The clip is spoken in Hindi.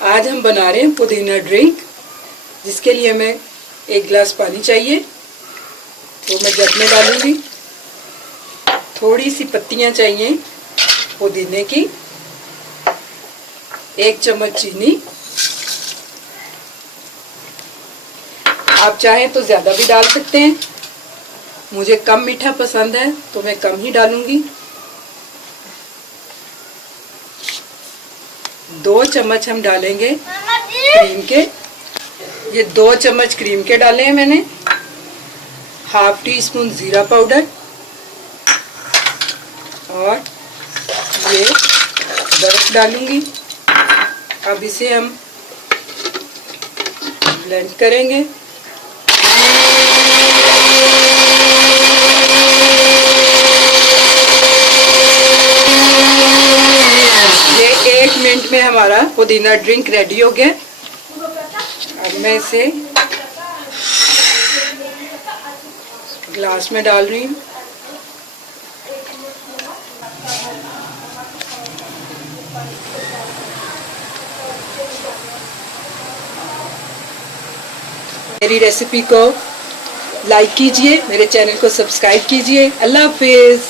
आज हम बना रहे हैं पुदीना ड्रिंक, जिसके लिए हमें 1 गिलास पानी चाहिए। तो मैं जग में डालूंगी। थोड़ी सी पत्तियां चाहिए पुदीने की, 1 चम्मच चीनी। आप चाहें तो ज़्यादा भी डाल सकते हैं, मुझे कम मीठा पसंद है तो मैं कम ही डालूंगी। 2 चम्मच हम डालेंगे क्रीम के। ये 2 चम्मच क्रीम के डाले हैं मैंने। ½ टीस्पून जीरा पाउडर और ये बर्फ डालूंगी। अब इसे हम ब्लेंड करेंगे। ये 1 मिनट में हमारा पुदीना ड्रिंक रेडी हो गया। अब मैं इसे ग्लास में डाल रही हूँ। मेरी रेसिपी को लाइक कीजिए, मेरे चैनल को सब्सक्राइब कीजिए। अल्लाह हाफिज़।